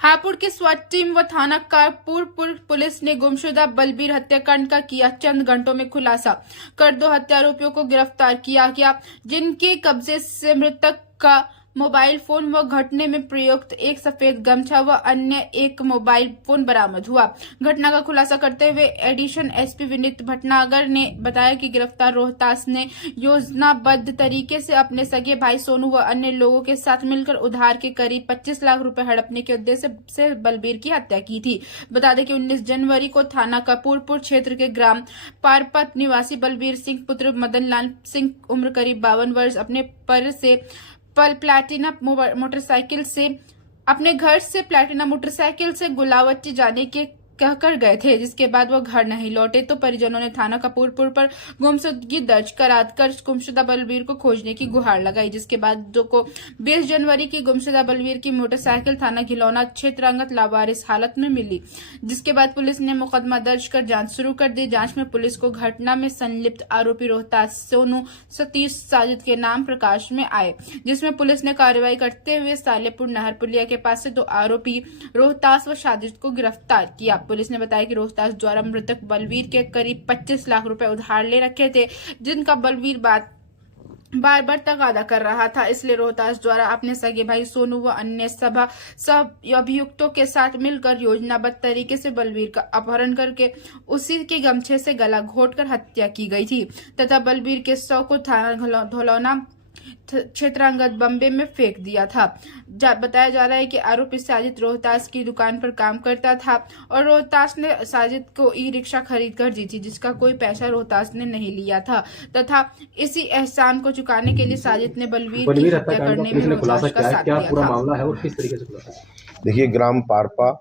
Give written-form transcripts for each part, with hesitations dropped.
हापुड़ की स्वाट टीम व थाना कापुरपुर पुलिस ने गुमशुदा बलबीर हत्याकांड का किया चंद घंटों में खुलासा कर 2 हत्या आरोपियों को गिरफ्तार किया गया, जिनके कब्जे से मृतक का मोबाइल फोन व घटने में प्रयुक्त एक सफेद गमछा व अन्य एक मोबाइल फोन बरामद हुआ। घटना का खुलासा करते हुए एडिशन एसपी विनीत भटनागर ने बताया कि गिरफ्तार रोहतास ने योजनाबद्ध तरीके से अपने सगे भाई सोनू व अन्य लोगों के साथ मिलकर उधार के करीब 25 लाख रुपए हड़पने के उद्देश्य से बलबीर की हत्या की थी। बता दें कि 19 जनवरी को थाना कपूरपुर क्षेत्र के ग्राम पारपत निवासी बलबीर सिंह पुत्र मदन लाल सिंह उम्र करीब 52 वर्ष अपने पर से प्लैटिना मोटरसाइकिल से अपने घर से प्लैटिना मोटरसाइकिल से गुलावटी जाने के कहकर गए थे, जिसके बाद वो घर नहीं लौटे तो परिजनों ने थाना कपूरपुर पर गुमशुदगी दर्ज कराकर गुमशुदा बलबीर को खोजने की गुहार लगाई, जिसके बाद को 20 जनवरी की गुमशुदा बलबीर की मोटरसाइकिल थाना घिलौना क्षेत्र अंगत लावारिस हालत में मिली, जिसके बाद पुलिस ने मुकदमा दर्ज कर जांच शुरू कर दी। जांच में पुलिस को घटना में संलिप्त आरोपी रोहतास सोनू सतीश साजिद के नाम प्रकाश में आए, जिसमें पुलिस ने कार्रवाई करते हुए सालेपुर नहर पुलिया के पास से 2 आरोपी रोहतास व साजिद को गिरफ्तार किया। पुलिस ने बताया कि रोहतास द्वारा मृतक बलबीर के करीब 25 लाख रुपए उधार ले रखे थे, जिनका बलबीर बार बार तगादा कर रहा था। इसलिए रोहतास द्वारा अपने सगे भाई सोनू व अन्य सब अभियुक्तों के साथ मिलकर योजनाबद्ध तरीके से बलबीर का अपहरण करके उसी के गमछे से गला घोटकर हत्या की गई थी तथा बलबीर के शव को थाना धौलौना क्षेत्रांगत बम्बे में फेंक दिया था। बताया जा रहा है कि आरोपी साजिद रोहतास की दुकान पर काम करता था और रोहतास ने साजिद को ई रिक्शा खरीद कर दी थी, जिसका कोई पैसा रोहतास ने नहीं लिया था तथा इसी एहसान को चुकाने के लिए साजिद ने बलबीर की हत्या करने में रोहतास का साथ दिया था। मामला है और किस तरीके से खुलासा? देखिए, ग्राम पारपा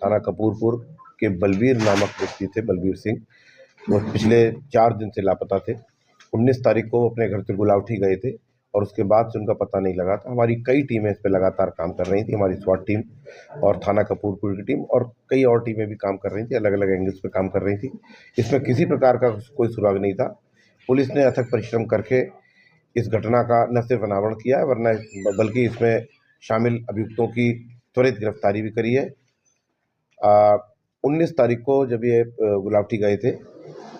थाना कपूरपुर के बलबीर नामक व्यक्ति थे, बलबीर सिंह। वो पिछले 4 दिन से लापता थे। 19 तारीख को अपने घर से गुलावटी गए थे और उसके बाद से उनका पता नहीं लगा था। हमारी कई टीमें इस पर लगातार काम कर रही थी, हमारी स्वाट टीम और थाना कपूरपुर की टीम और कई और टीमें भी काम कर रही थी, अलग अलग एंगल्स पे काम कर रही थी। इसमें किसी प्रकार का कोई सुराग नहीं था। पुलिस ने अथक परिश्रम करके इस घटना का न सिर्फ अनावरण किया है वरना बल्कि इसमें शामिल अभियुक्तों की त्वरित गिरफ्तारी भी करी है। 19 तारीख को जब ये गुलावटी गए थे,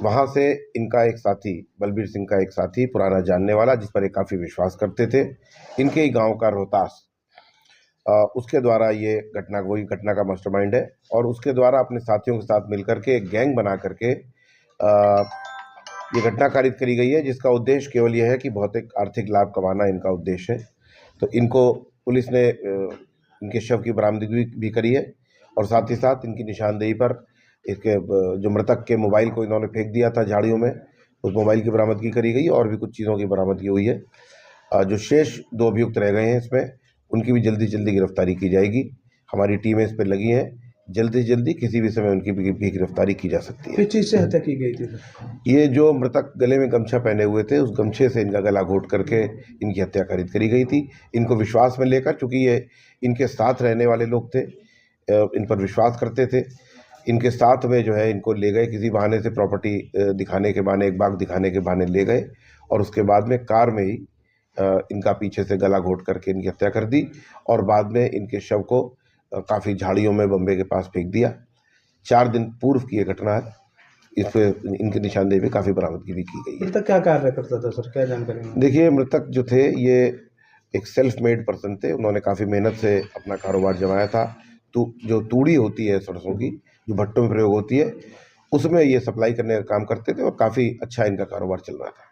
वहाँ से इनका एक साथी, बलबीर सिंह का एक साथी, पुराना जानने वाला जिस पर ये काफ़ी विश्वास करते थे, इनके ही गांव का रोहतास, उसके द्वारा ये वही घटना का मास्टरमाइंड है और उसके द्वारा अपने साथियों के साथ मिलकर के एक गैंग बना करके ये घटना कारित करी गई है, जिसका उद्देश्य केवल यह है कि भौतिक आर्थिक लाभ कमाना इनका उद्देश्य है। तो इनको पुलिस ने इनके शव की बरामदगी भी करी है और साथ ही साथ इनकी निशानदेही पर इसके जो मृतक के मोबाइल को इन्होंने फेंक दिया था झाड़ियों में, उस मोबाइल की बरामदगी करी गई और भी कुछ चीज़ों की बरामदगी हुई है। जो शेष 2 अभियुक्त रह गए हैं इसमें, उनकी भी जल्दी जल्दी गिरफ्तारी की जाएगी। हमारी टीमें इस पर लगी हैं, जल्दी से जल्दी किसी भी समय उनकी भी गिरफ्तारी की जा सकती है। किस चीज़ से हत्या की गई थी? ये जो मृतक गले में गमछा पहने हुए थे, उस गमछे से इनका गला घोट करके इनकी हत्या कारित करी गई थी। इनको विश्वास में लेकर, चूँकि ये इनके साथ रहने वाले लोग थे, इन पर विश्वास करते थे, इनके साथ में जो है इनको ले गए किसी बहाने से, प्रॉपर्टी दिखाने के बहाने, एक बाग दिखाने के बहाने ले गए और उसके बाद में कार में ही इनका पीछे से गला घोट करके इनकी हत्या कर दी और बाद में इनके शव को काफ़ी झाड़ियों में बम्बे के पास फेंक दिया। 4 दिन पूर्व की ये घटना है। इस पर इनकी निशानदेही में काफ़ी बरामदगी भी की गई है। मृतक क्या कार्य करता था सर, क्या जानकारी? देखिए, मृतक जो थे ये एक सेल्फ मेड पर्सन थे। उन्होंने काफ़ी मेहनत से अपना कारोबार जमाया था। तो जो तूड़ी होती है सरसों की, जो भट्टों में प्रयोग होती है, उसमें ये सप्लाई करने का काम करते थे और काफ़ी अच्छा इनका कारोबार चल रहा था।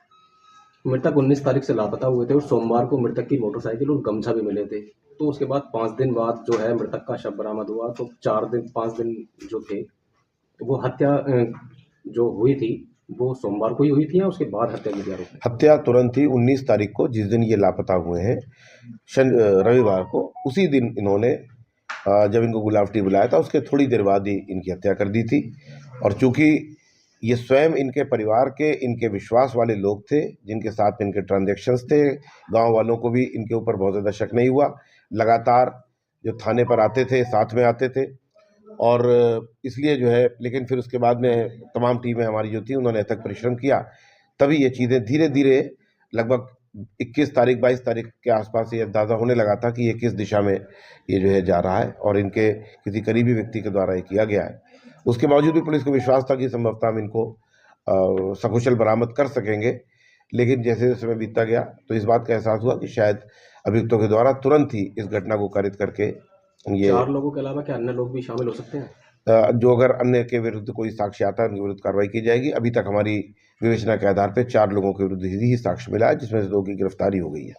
मृतक 19 तारीख से लापता हुए थे और सोमवार को मृतक की मोटरसाइकिल और गमछा भी मिले थे। तो उसके बाद 5 दिन बाद जो है मृतक का शव बरामद हुआ। तो 5 दिन जो थे, तो वो हत्या जो हुई थी वो सोमवार को ही हुई थी या उसके बाद हत्या की थी? हत्या तुरंत ही 19 तारीख को, जिस दिन ये लापता हुए हैं, रविवार को, उसी दिन इन्होंने जब इनको गुलावटी बुलाया था उसके थोड़ी देर बाद ही इनकी हत्या कर दी थी। और चूँकि ये स्वयं इनके परिवार के, इनके विश्वास वाले लोग थे, जिनके साथ इनके ट्रांजैक्शंस थे, गांव वालों को भी इनके ऊपर बहुत ज़्यादा शक नहीं हुआ। लगातार जो थाने पर आते थे, साथ में आते थे और इसलिए जो है, लेकिन फिर उसके बाद में तमाम टीमें हमारी जो थी उन्होंने अथक परिश्रम किया, तभी ये चीज़ें धीरे धीरे लगभग 21 तारीख 22 तारीख के आसपास ये अंदाज़ा होने लगा था कि ये किस दिशा में ये जो है जा रहा है और इनके किसी करीबी व्यक्ति के द्वारा ये किया गया है। उसके बावजूद भी पुलिस को विश्वास था कि संभवतः हम इनको सकुशल बरामद कर सकेंगे, लेकिन जैसे समय बीतता गया तो इस बात का एहसास हुआ कि शायद अभियुक्तों के द्वारा तुरंत ही इस घटना को कारित करके ये 4 लोगों के अलावा क्या अन्य लोग भी शामिल हो सकते हैं? जो अगर अन्य के विरुद्ध कोई साक्ष्य आता है उनके विरुद्ध कार्रवाई की जाएगी। अभी तक हमारी विवेचना के आधार पर 4 लोगों के विरुद्ध ही साक्ष्य मिला है, जिसमें से 2 की गिरफ्तारी हो गई है।